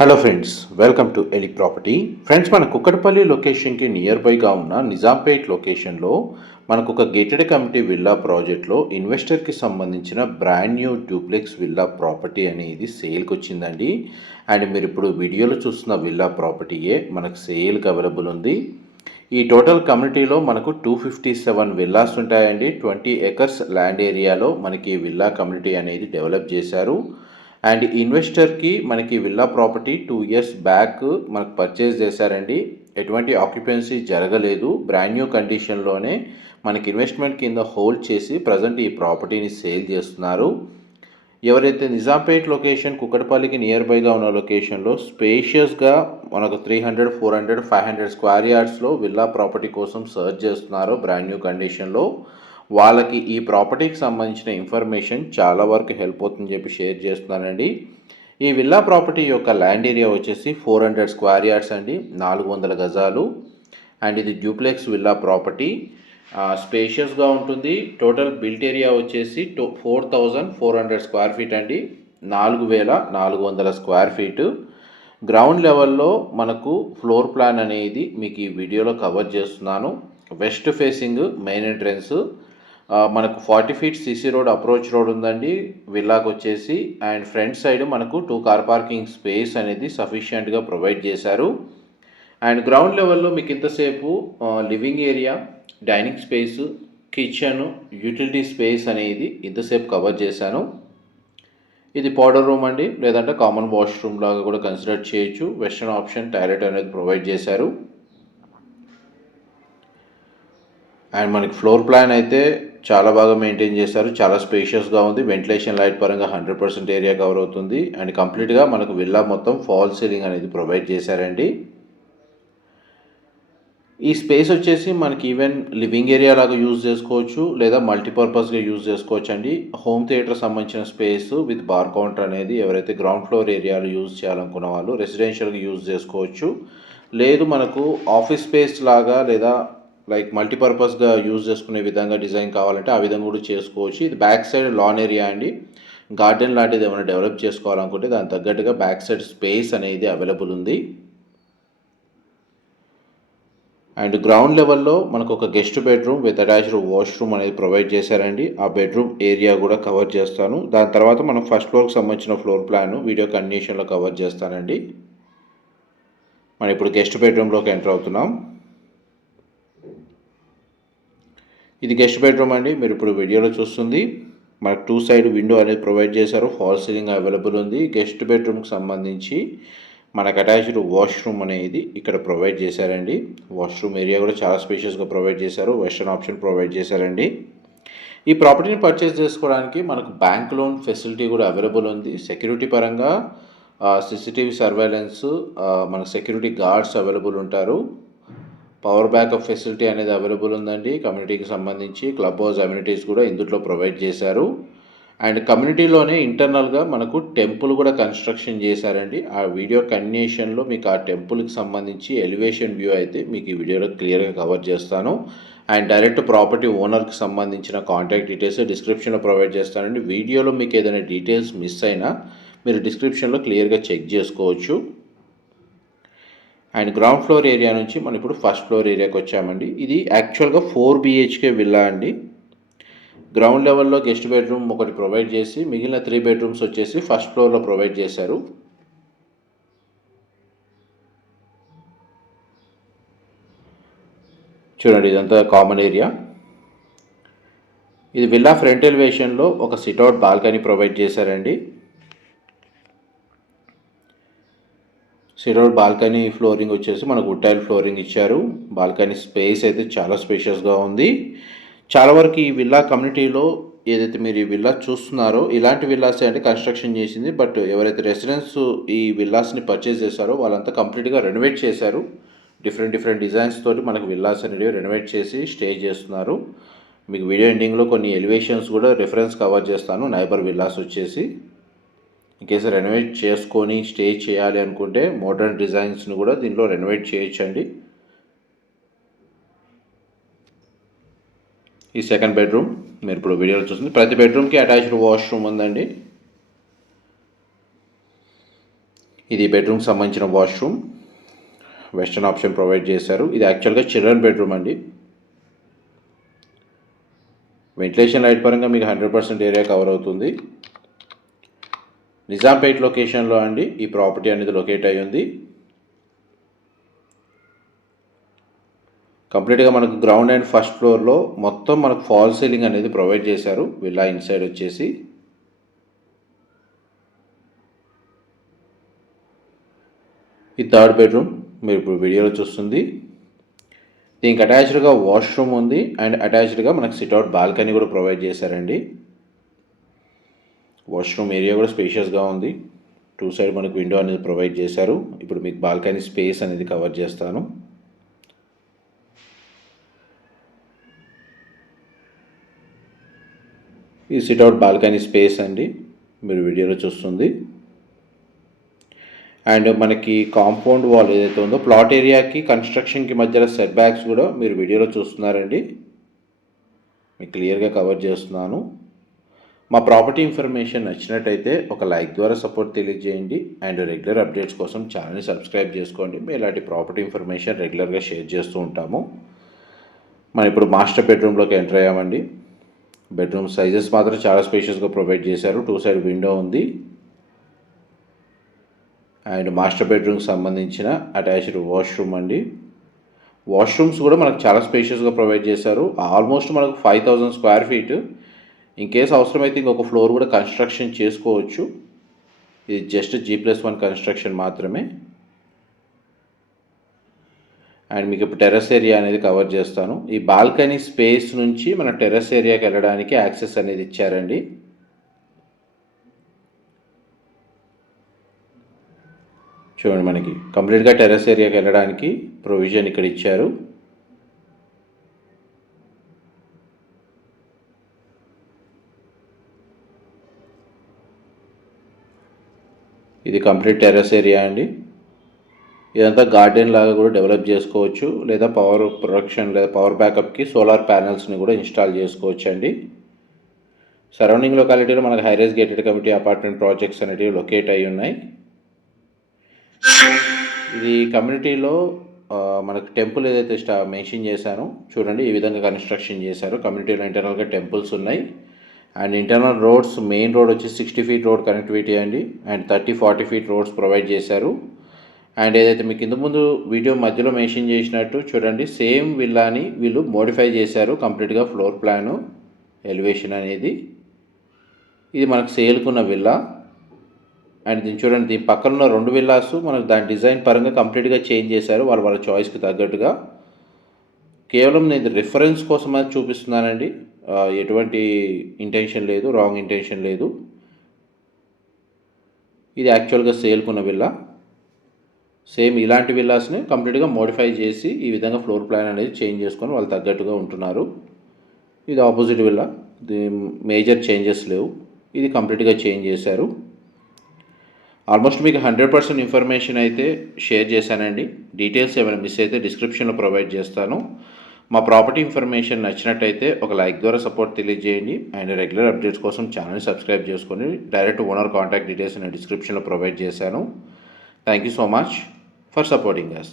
Hello friends, welcome to ఎలి property. Friends, మన కుక్కటపల్లి లొకేషన్కి నియర్ బైగా ఉన్న నిజాంపేట్ లొకేషన్లో మనకు ఒక గేటెడ్ కమ్యూనిటీ విల్లా ప్రాజెక్ట్లో ఇన్వెస్టర్కి సంబంధించిన brand new duplex villa property అనేది సేల్కి వచ్చిందండి. అండ్ మీరు ఇప్పుడు వీడియోలో చూస్తున్న విల్లా ప్రాపర్టీయే మనకు సేల్కి అవైలబుల్ ఉంది. ఈ టోటల్ కమ్యూనిటీలో మనకు 257 విల్లాస్ ఉంటాయండి. 20 ఎకర్స్ ల్యాండ్ ఏరియాలో మనకి విల్లా కమ్యూనిటీ అనేది డెవలప్ చేశారు. అండ్ ఇన్వెస్టర్కి మనకి విల్లా ప్రాపర్టీ 2 ఇయర్స్ బ్యాక్ మనకు పర్చేజ్ చేశారండి. ఎటువంటి ఆక్యుపెన్సీ జరగలేదు. బ్రాండ్ న్యూ కండిషన్లోనే మనకి ఇన్వెస్ట్మెంట్ కింద హోల్డ్ చేసి ప్రజెంట్ ఈ ప్రాపర్టీని సేల్ చేస్తున్నారు. ఎవరైతే నిజాంపేట్ లొకేషన్ కుక్కటపల్లికి నియర్ బైగా ఉన్న లొకేషన్లో స్పేషియస్గా మనకు 300, 400, 500 స్క్వేర్ యార్డ్స్లో విల్లా ప్రాపర్టీ కోసం సర్చ్ చేస్తున్నారో బ్రాండ్ న్యూ కండిషన్లో వాళ్ళకి ఈ ప్రాపర్టీకి సంబంధించిన ఇన్ఫర్మేషన్ చాలా వరకు హెల్ప్ అవుతుందని చెప్పి షేర్ చేస్తున్నానండి. ఈ విల్లా ప్రాపర్టీ యొక్క ల్యాండ్ ఏరియా వచ్చేసి 400 స్క్వేర్ యార్డ్స్ అండి, 400 గజాలు. అండ్ ఇది డ్యూప్లెక్స్ విల్లా ప్రాపర్టీ, స్పేషియస్గా ఉంటుంది. టోటల్ బిల్ట్ ఏరియా వచ్చేసి 4400 స్క్వేర్ ఫీట్ అండి, 4400 స్క్వేర్ ఫీటు. గ్రౌండ్ లెవెల్లో మనకు ఫ్లోర్ ప్లాన్ అనేది మీకు ఈ వీడియోలో కవర్ చేస్తున్నాను. వెస్ట్ ఫేసింగ్ మెయిన్ ఎంట్రెన్స్, మనకు 40 feet CC road approach road ఉందండి విల్లాకి వచ్చేసి. అండ్ ఫ్రంట్ సైడ్ మనకు 2 కార్ పార్కింగ్ స్పేస్ అనేది సఫిషియెంట్గా ప్రొవైడ్ చేశారు. అండ్ గ్రౌండ్ లెవెల్లో మీకు ఇంతసేపు living area, dining space, kitchen, utility space అనేది ఇంతసేపు కవర్ చేశాను. ఇది పౌడర్ రూమ్ అండి, లేదంటే కామన్ వాష్రూమ్ లాగా కూడా కన్సిడర్ చేయొచ్చు. వెస్టర్న్ ఆప్షన్ టాయిలెట్ అనేది ప్రొవైడ్ చేశారు. అండ్ మనకి ఫ్లోర్ ప్లాన్ అయితే చాలా బాగా మెయింటైన్ చేశారు. చాలా స్పేషియస్గా ఉంది. వెంటిలేషన్ లైట్ పరంగా 100% ఏరియా కవర్ అవుతుంది. అండ్ కంప్లీట్గా మనకు విల్లా మొత్తం ఫాల్ సీలింగ్ అనేది ప్రొవైడ్ చేశారండి. ఈ స్పేస్ వచ్చేసి మనకి ఈవెన్ లివింగ్ ఏరియా లాగా యూజ్ చేసుకోవచ్చు, లేదా మల్టీపర్పస్గా యూజ్ చేసుకోవచ్చు అండి. హోమ్ థియేటర్ సంబంధించిన స్పేస్ విత్ బార్ కౌంటర్ అనేది ఎవరైతే గ్రౌండ్ ఫ్లోర్ ఏరియాలో యూజ్ చేయాలనుకున్న వాళ్ళు రెసిడెన్షియల్గా యూజ్ చేసుకోవచ్చు. లేదు మనకు ఆఫీస్ స్పేస్ లాగా లేదా లైక్ మల్టీపర్పస్గా యూజ్ చేసుకునే విధంగా డిజైన్ కావాలంటే ఆ విధంగా కూడా చేసుకోవచ్చు. ఇది బ్యాక్ సైడ్ లాన్ ఏరియా అండి. గార్డెన్ లాంటిది ఏమైనా డెవలప్ చేసుకోవాలనుకుంటే దానికి తగ్గట్టుగా బ్యాక్ సైడ్ స్పేస్ అనేది అవైలబుల్ ఉంది. అండ్ గ్రౌండ్ లెవెల్లో మనకు ఒక guest bedroom with attached washroom అనేది ప్రొవైడ్ చేశారండి. ఆ బెడ్రూమ్ ఏరియా కూడా కవర్ చేస్తాను. దాని తర్వాత మనం ఫస్ట్ ఫ్లోర్కి సంబంధించిన ఫ్లోర్ ప్లాన్ వీడియో కండిషన్లో కవర్ చేస్తానండి. మనం ఇప్పుడు గెస్ట్ బెడ్రూమ్లోకి ఎంటర్ అవుతున్నాం. ఇది గెస్ట్ బెడ్రూమ్ అండి, మీరు ఇప్పుడు వీడియోలో చూస్తుంది. మనకు 2 సైడ్ విండో అనేది ప్రొవైడ్ చేశారు. ఫాల్ సీలింగ్ అవైలబుల్ ఉంది. గెస్ట్ బెడ్రూమ్కి సంబంధించి మనకు అటాచ్డ్ వాష్రూమ్ అనేది ఇక్కడ ప్రొవైడ్ చేశారండి. వాష్రూమ్ ఏరియా కూడా చాలా స్పేషియస్గా ప్రొవైడ్ చేశారు. వెస్టర్న్ ఆప్షన్ ప్రొవైడ్ చేశారండి. ఈ ప్రాపర్టీని పర్చేస్ చేసుకోవడానికి మనకు బ్యాంక్ లోన్ ఫెసిలిటీ కూడా అవైలబుల్ ఉంది. సెక్యూరిటీ పరంగా CCTV సర్వేలెన్స్, మనకు సెక్యూరిటీ గార్డ్స్ అవైలబుల్ ఉంటారు. పవర్ బ్యాకప్ ఫెసిలిటీ అనేది అవైలబుల్ ఉందండి. కమ్యూనిటీకి సంబంధించి క్లబ్ హౌస్ అమ్యూనిటీస్ కూడా ఇందులో ప్రొవైడ్ చేశారు. అండ్ కమ్యూనిటీలోనే ఇంటర్నల్గా మనకు టెంపుల్ కూడా కన్స్ట్రక్షన్ చేశారండి. ఆ వీడియో కంటిన్యూషన్లో మీకు ఆ టెంపుల్కి సంబంధించి ఎలివేషన్ వ్యూ అయితే మీకు ఈ వీడియోలో క్లియర్గా కవర్ చేస్తాను. అండ్ డైరెక్ట్ ప్రాపర్టీ ఓనర్కి సంబంధించిన కాంటాక్ట్ డీటెయిల్స్ డిస్క్రిప్షన్లో ప్రొవైడ్ చేస్తానండి. వీడియోలో మీకు ఏదైనా డీటెయిల్స్ మిస్ అయినా మీరు డిస్క్రిప్షన్లో క్లియర్గా చెక్ చేసుకోవచ్చు. అండ్ గ్రౌండ్ ఫ్లోర్ ఏరియా నుంచి మనం ఇప్పుడు ఫస్ట్ ఫ్లోర్ ఏరియాకి వచ్చామండి. ఇది యాక్చువల్గా 4 BHK విల్లా అండి. గ్రౌండ్ లెవెల్లో గెస్ట్ బెడ్రూమ్ ఒకటి ప్రొవైడ్ చేసి మిగిలిన 3 బెడ్రూమ్స్ వచ్చేసి ఫస్ట్ ఫ్లోర్లో ప్రొవైడ్ చేశారు. చూడండి, ఇదంతా కామన్ ఏరియా. ఇది విల్లా ఫ్రంట్ ఎలివేషన్లో ఒక సిట్అవుట్ బాల్కనీ ప్రొవైడ్ చేశారండి. సిట్అవుట్ బాల్కనీ ఫ్లోరింగ్ వచ్చేసి మనకు వుడ్ టైల్ ఫ్లోరింగ్ ఇచ్చారు. బాల్కనీ స్పేస్ అయితే చాలా స్పేషియస్గా ఉంది. చాలా వరకు ఈ విల్లా కమ్యూనిటీలో ఏదైతే మీరు ఈ విల్లా చూస్తున్నారో ఇలాంటి విల్లాసే అంటే కన్స్ట్రక్షన్ చేసింది. బట్ ఎవరైతే రెసిడెన్స్ ఈ విల్లాస్ని పర్చేస్ చేశారో వాళ్ళంతా కంప్లీట్గా రెనోవేట్ చేశారు. డిఫరెంట్ డిజైన్స్ తోటి మనకు విల్లాస్ అనేవి రెనోవేట్ చేసి స్టే చేస్తున్నారు. మీకు వీడియో ఎండింగ్లో కొన్ని ఎలివేషన్స్ కూడా రిఫరెన్స్ కవర్ చేస్తాను. నైబర్ విల్లాస్ వచ్చేసి ఇన్కేస్ రెనోవేట్ చేసుకొని స్టే చేయాలి అనుకుంటే మోడర్న్ డిజైన్స్ని కూడా దీనిలో రెనోవేట్ చేయొచ్చండి. ఈ సెకండ్ బెడ్రూమ్ మీరు ఇప్పుడు వీడియోలో చూస్తుంది. ప్రతి బెడ్రూమ్కి అటాచ్డ్ వాష్రూమ్ ఉందండి. ఇది బెడ్రూమ్కి సంబంధించిన వాష్రూమ్, వెస్టర్న్ ఆప్షన్ ప్రొవైడ్ చేశారు. ఇది యాక్చువల్గా చిల్డ్రన్ బెడ్రూమ్ అండి. వెంటిలేషన్ లైట్ పరంగా మీకు 100% ఏరియా కవర్ అవుతుంది. నిజాంపేట్ లొకేషన్లో అండి ఈ ప్రాపర్టీ అనేది లొకేట్ అయ్యి ఉంది. కంప్లీట్గా మనకు గ్రౌండ్ అండ్ ఫస్ట్ ఫ్లోర్లో మొత్తం మనకు ఫాల్ సీలింగ్ అనేది ప్రొవైడ్ చేశారు. విల్లా ఇన్సైడ్ వచ్చేసి ఈ థర్డ్ బెడ్రూమ్ మీరు ఇప్పుడు వీడియోలో చూస్తుంది. దీనికి అటాచ్డ్గా వాష్రూమ్ ఉంది అండ్ అటాచ్డ్గా మనకు సిట్అవుట్ బాల్కనీ కూడా ప్రొవైడ్ చేశారండి. వాష్రూమ్ ఏరియా కూడా స్పేషియస్గా ఉంది. 2 సైడ్ మనకు విండో అనేది ప్రొవైడ్ చేశారు. ఇప్పుడు మీకు బాల్కనీ స్పేస్ అనేది కవర్ చేస్తాను. ఈ సిట్అవుట్ బాల్కనీ స్పేస్ అండి మీరు వీడియోలో చూస్తుంది. అండ్ మనకి కాంపౌండ్ వాల్ ఏదైతే ఉందో ప్లాట్ ఏరియాకి కన్స్ట్రక్షన్కి మధ్యలో సెట్ బ్యాక్స్ కూడా మీరు వీడియోలో చూస్తున్నారండి. మీకు క్లియర్గా కవర్ చేస్తున్నాను. మా ప్రాపర్టీ ఇన్ఫర్మేషన్ నచ్చినట్టయితే ఒక లైక్ ద్వారా సపోర్ట్ తెలియజేయండి అండ్ రెగ్యులర్ అప్డేట్స్ కోసం ఛానల్ని సబ్స్క్రైబ్ చేసుకోండి. మేము ఇలాంటి ప్రాపర్టీ ఇన్ఫర్మేషన్ రెగ్యులర్గా షేర్ చేస్తూ ఉంటాము. మనం ఇప్పుడు మాస్టర్ బెడ్రూమ్లోకి ఎంటర్ అయ్యామండి. బెడ్రూమ్ సైజెస్ మాత్రం చాలా స్పేషియస్గా ప్రొవైడ్ చేశారు. 2 సైడ్ విండో ఉంది అండ్ మాస్టర్ బెడ్రూమ్కి సంబంధించిన అటాచ్డ్ వాష్రూమ్ అండి. వాష్రూమ్స్ కూడా మనకు చాలా స్పేషియస్గా ప్రొవైడ్ చేశారు. ఆల్మోస్ట్ మనకు 5000 స్క్వేర్ ఫీట్. ఇన్ కేస్ అవసరమైతే ఇంకొక ఫ్లోర్ కూడా కన్స్ట్రక్షన్ చేసుకోవచ్చు. ఇది జస్ట్ G+1 కన్స్ట్రక్షన్ మాత్రమే. అండ్ మీకు ఇప్పుడు టెర్రస్ ఏరియా అనేది కవర్ చేస్తాను. ఈ బాల్కనీ స్పేస్ నుంచి మన టెర్రస్ ఏరియాకి వెళ్ళడానికి యాక్సెస్ అనేది ఇచ్చారండి. చూడండి మనకి కంప్లీట్గా టెర్రస్ ఏరియాకి వెళ్ళడానికి ప్రొవిజన్ ఇక్కడ ఇచ్చారు. ఇది కంప్లీట్ టెర్రస్ ఏరియా అండి. ఇదంతా గార్డెన్ లాగా కూడా డెవలప్ చేసుకోవచ్చు, లేదా పవర్ ప్రొడక్షన్ లేదా పవర్ బ్యాకప్కి సోలార్ ప్యానెల్స్ని కూడా ఇన్స్టాల్ చేసుకోవచ్చు అండి. సరౌండింగ్ లొకాలిటీలో మనకు high-rise gated community apartment projects అనేవి లొకేట్ అయి ఉన్నాయి. ఇది కమ్యూనిటీలో మనకు టెంపుల్ ఏదైతే మెన్షన్ చేశానో చూడండి ఈ విధంగా కన్స్ట్రక్షన్ చేశారు. కమ్యూనిటీలో ఇంటర్నల్గా టెంపుల్స్ ఉన్నాయి and internal roads main road వచ్చి 60 ఫీట్ రోడ్ కనెక్టివిటీ అండి అండ్ 30-40 ఫీట్ రోడ్స్ ప్రొవైడ్ చేశారు. అండ్ ఏదైతే మీకు ఇంత ముందు వీడియో మధ్యలో మెన్షన్ చేసినట్టు చూడండి సేమ్ విల్లాని వీళ్ళు మోడిఫై చేశారు. కంప్లీట్గా ఫ్లోర్ ప్లాను ఎలివేషన్ అనేది ఇది మనకు సేల్కున్న విల్లా. అండ్ దీన్ని చూడండి దీని పక్కన ఉన్న 2 విల్లాస్ మనకు దాని డిజైన్ పరంగా కంప్లీట్గా చేంజ్ చేశారు వాళ్ళ చాయిస్కి తగ్గట్టుగా. కేవలం నేను రిఫరెన్స్ కోసం అది చూపిస్తున్నానండి. ఎటువంటి ఇంటెన్షన్ లేదు, రాంగ్ ఇంటెన్షన్ లేదు. ఇది యాక్చువల్గా సేల్కున్న విల్లా. సేమ్ ఇలాంటి విల్లాస్ని కంప్లీట్గా మోడిఫై చేసి ఈ విధంగా ఫ్లోర్ ప్లాన్ అనేది చేంజ్ చేసుకొని వాళ్ళు తగ్గట్టుగా ఉంటున్నారు. ఇది ఆపోజిట్ విల్లా, మేజర్ చేంజెస్ లేవు. ఇది కంప్లీట్గా చేంజ్ చేశారు. ఆల్మోస్ట్ మీకు 100% ఇన్ఫర్మేషన్ అయితే షేర్ చేశానండి. డీటెయిల్స్ ఏమైనా మిస్ అయితే డిస్క్రిప్షన్లో ప్రొవైడ్ చేస్తాను. మా ప్రాపర్టీ ఇన్ఫర్మేషన్ నచ్చినట్టయితే ఒక లైక్ ద్వారా సపోర్ట్ తెలియజేయండి అండ్ రెగ్యులర్ అప్డేట్స్ కోసం ఛానల్ని సబ్స్క్రైబ్ చేసుకొని డైరెక్ట్ ఓనర్ కాంటాక్ట్ డీటెయిల్స్ నేను డిస్క్రిప్షన్లో ప్రొవైడ్ చేశాను. Thank you so much for supporting us.